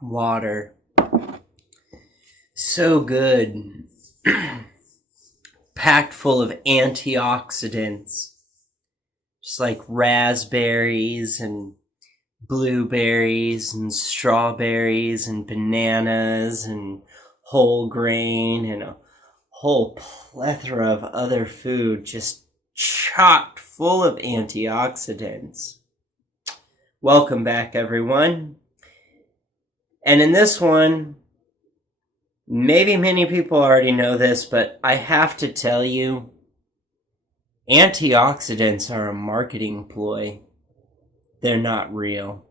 Water. So good. Packed full of antioxidants. Just like raspberries and blueberries and strawberries and bananas and whole grain and a whole plethora of other food, just chocked full of antioxidants. Welcome back, everyone. And in this one, maybe many people already know this, but I have to tell you, antioxidants are a marketing ploy. They're not real.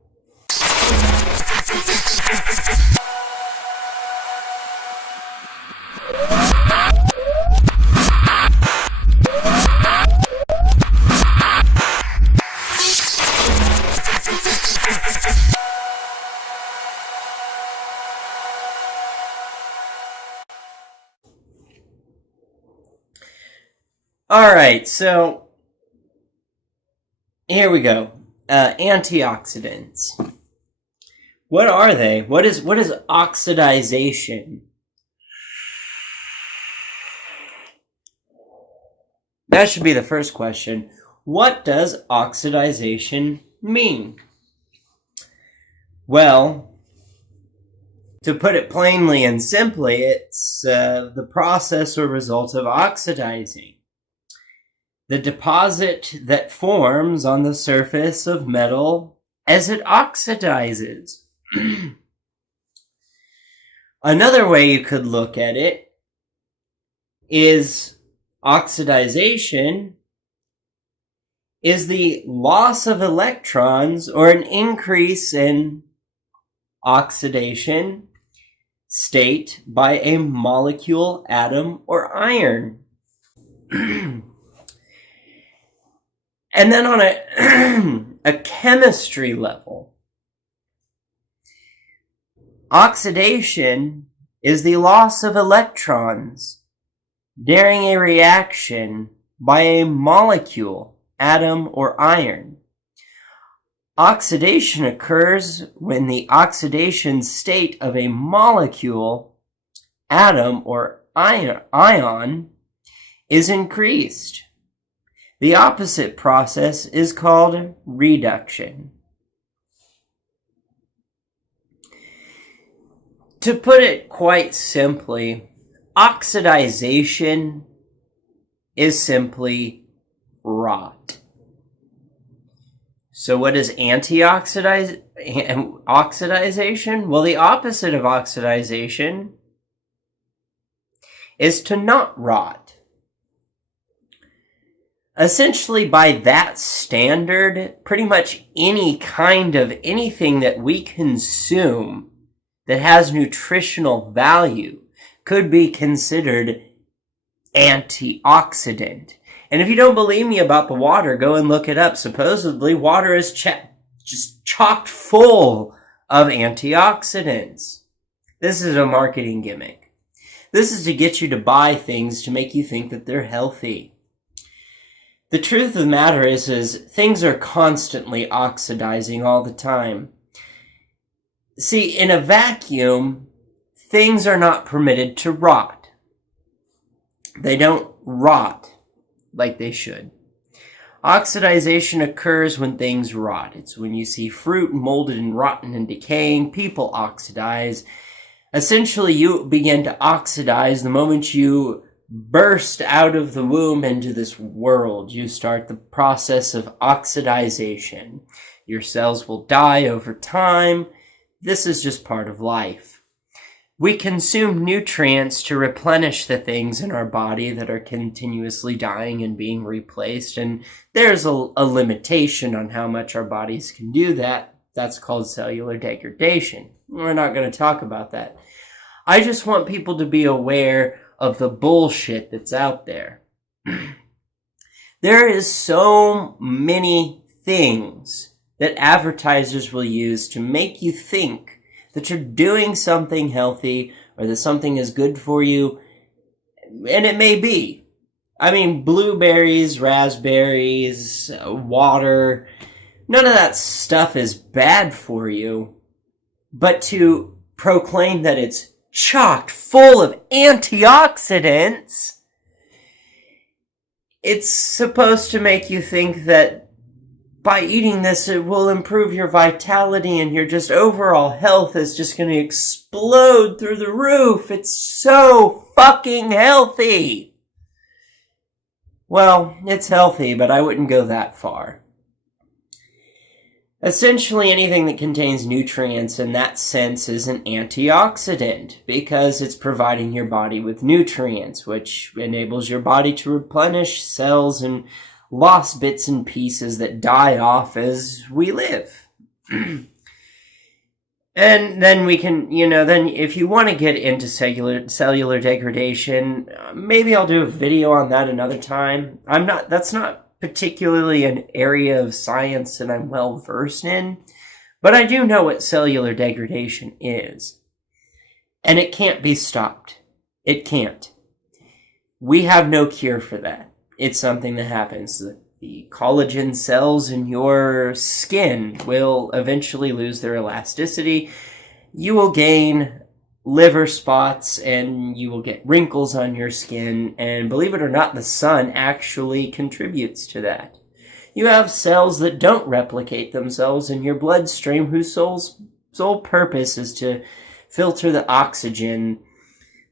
Alright, so here we go. Antioxidants. What are they? What is oxidization? That should be the first question. What does oxidization mean? Well, to put it plainly and simply, it's the process or result of oxidizing. The deposit that forms on the surface of metal as it oxidizes. Another way you could look at it is oxidization is the loss of electrons or an increase in oxidation state by a molecule, atom, or ion. And then on a chemistry level, oxidation is the loss of electrons during a reaction by a molecule, atom, or ion. Oxidation occurs when the oxidation state of a molecule, atom, or ion is increased. The opposite process is called reduction. To put it quite simply, oxidization is simply rot. So what is oxidization? Well, the opposite of oxidization is to not rot. Essentially, by that standard, pretty much any kind of anything that we consume that has nutritional value could be considered antioxidant. And if you don't believe me about the water, go and look it up. Supposedly, water is just chocked full of antioxidants. This is a marketing gimmick. This is to get you to buy things to make you think that they're healthy. The truth of the matter is things are constantly oxidizing all the time. See, in a vacuum, things are not permitted to rot. They don't rot like they should. Oxidization occurs when things rot. It's when you see fruit molded and rotten and decaying, people oxidize. Essentially, you begin to oxidize the moment you burst out of the womb into this world. You start the process of oxidization. Your cells will die over time. This is just part of life. We consume nutrients to replenish the things in our body that are continuously dying and being replaced, and there's a limitation on how much our bodies can do that. That's called cellular degradation. We're not going to talk about that. I just want people to be aware of the bullshit that's out there. There is so many things that advertisers will use to make you think that you're doing something healthy or that something is good for you, and it may be. I mean, blueberries, raspberries, water, None of that stuff is bad for you, but to proclaim that it's chocked full of antioxidants, it's supposed to make you think that by eating this, it will improve your vitality and your just overall health is just going to explode through the roof. It's so fucking healthy. Well, it's healthy, but I wouldn't go that far. Essentially, anything that contains nutrients in that sense is an antioxidant because it's providing your body with nutrients, which enables your body to replenish cells and lost bits and pieces that die off as we live. And then we can, then if you want to get into cellular degradation, maybe I'll do a video on that another time. That's not particularly an area of science that I'm well versed in, but I do know what cellular degradation is. And it can't be stopped. It can't. We have no cure for that. It's something that happens. The collagen cells in your skin will eventually lose their elasticity. You will gain liver spots and you will get wrinkles on your skin. And believe it or not, the sun actually contributes to that. You have cells that don't replicate themselves in your bloodstream whose sole purpose is to filter the oxygen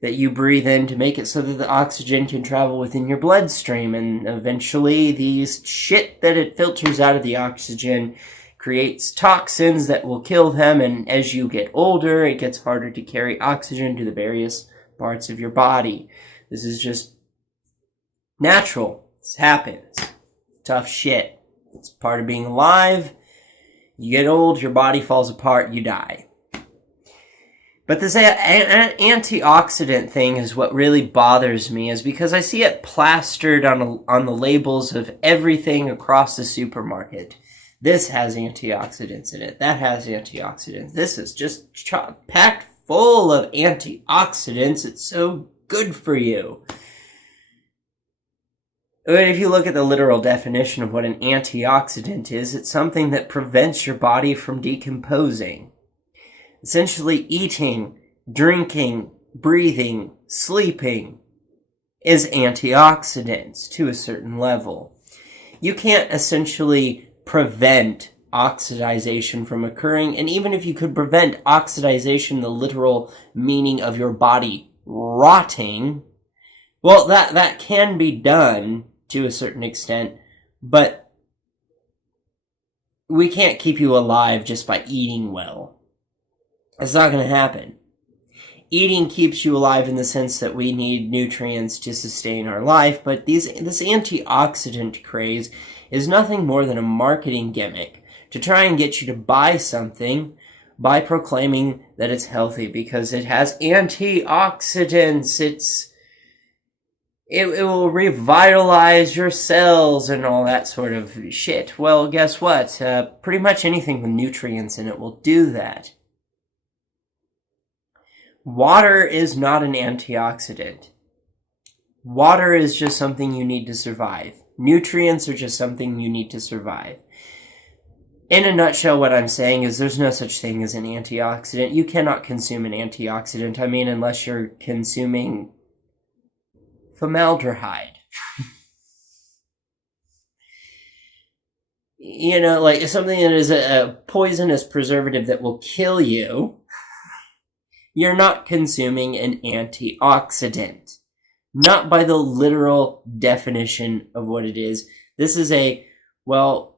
that you breathe in to make it so that the oxygen can travel within your bloodstream, and eventually these shit that it filters out of the oxygen creates toxins that will kill them, and as you get older, it gets harder to carry oxygen to the various parts of your body. This is just natural. This happens. Tough shit. It's part of being alive. You get old, your body falls apart, you die. But this antioxidant thing is what really bothers me, is because I see it plastered on the labels of everything across the supermarket. This has antioxidants in it. That has antioxidants. This is just packed full of antioxidants. It's so good for you. If you look at the literal definition of what an antioxidant is, it's something that prevents your body from decomposing. Essentially, eating, drinking, breathing, sleeping is antioxidants to a certain level. You can't essentially prevent oxidization from occurring, and even if you could prevent oxidization, the literal meaning of your body rotting, well, that can be done to a certain extent, but we can't keep you alive just by eating well. It's not going to happen. Eating keeps you alive in the sense that we need nutrients to sustain our life, but this antioxidant craze is nothing more than a marketing gimmick to try and get you to buy something by proclaiming that it's healthy because it has antioxidants. It will revitalize your cells and all that sort of shit. Well, guess what? Pretty much anything with nutrients in it will do that. Water is not an antioxidant. Water is just something you need to survive. Nutrients are just something you need to survive. In a nutshell, what I'm saying is there's no such thing as an antioxidant. You cannot consume an antioxidant. I mean, unless you're consuming formaldehyde. Like something that is a poisonous preservative that will kill you. You're not consuming an antioxidant. Not by the literal definition of what it is. This is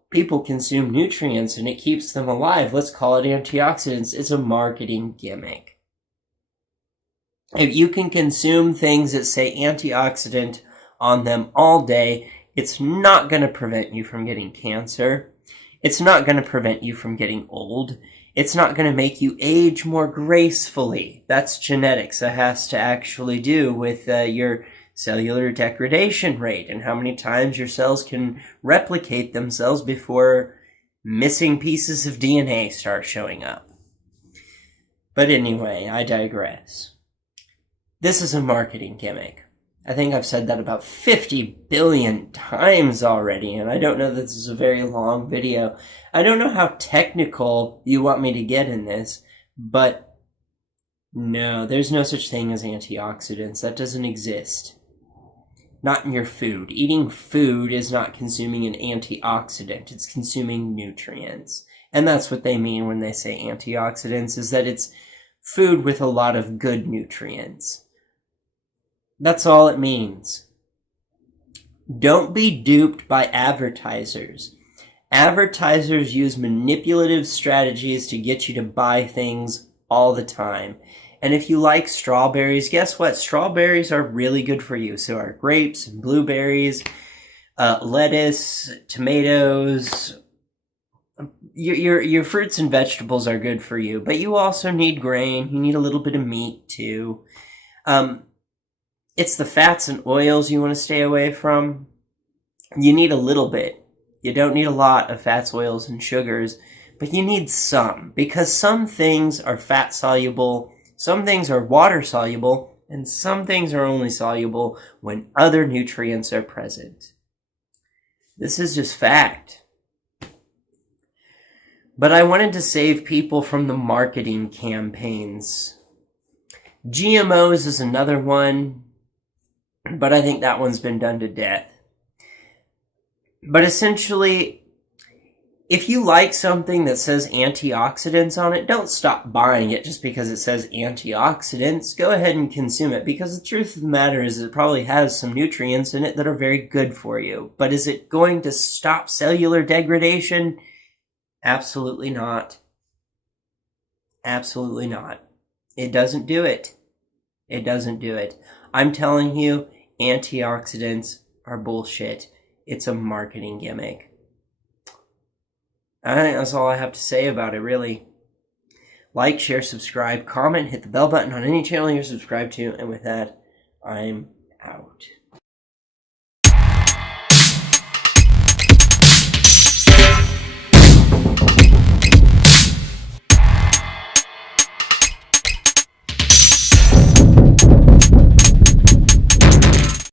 people consume nutrients and it keeps them alive. Let's call it antioxidants. It's a marketing gimmick. If you can consume things that say antioxidant on them all day, it's not going to prevent you from getting cancer. It's not going to prevent you from getting old. It's not going to make you age more gracefully. That's genetics. That has to actually do with your cellular degradation rate and how many times your cells can replicate themselves before missing pieces of DNA start showing up. But anyway, I digress. This is a marketing gimmick. I think I've said that about 50 billion times already, and I don't know that this is a very long video. I don't know how technical you want me to get in this, but no, there's no such thing as antioxidants. That doesn't exist. Not in your food. Eating food is not consuming an antioxidant. It's consuming nutrients. And that's what they mean when they say antioxidants, is that it's food with a lot of good nutrients. That's all it means. Don't be duped by advertisers. Advertisers use manipulative strategies to get you to buy things all the time. And if you like strawberries, guess what? Strawberries are really good for you. So are grapes and blueberries, lettuce, tomatoes. Your fruits and vegetables are good for you. But you also need grain. You need a little bit of meat too. It's the fats and oils you want to stay away from. You need a little bit. You don't need a lot of fats, oils, and sugars. But you need some. Because some things are fat soluble. Some things are water soluble, and some things are only soluble when other nutrients are present. This is just fact. But I wanted to save people from the marketing campaigns. GMOs is another one, but I think that one's been done to death. But essentially, if you like something that says antioxidants on it, don't stop buying it just because it says antioxidants. Go ahead and consume it, because the truth of the matter is it probably has some nutrients in it that are very good for you. But is it going to stop cellular degradation? Absolutely not. Absolutely not. It doesn't do it. It doesn't do it. I'm telling you, antioxidants are bullshit. It's a marketing gimmick. I think that's all I have to say about it, really. Like, share, subscribe, comment, hit the bell button on any channel you're subscribed to, and with that, I'm out.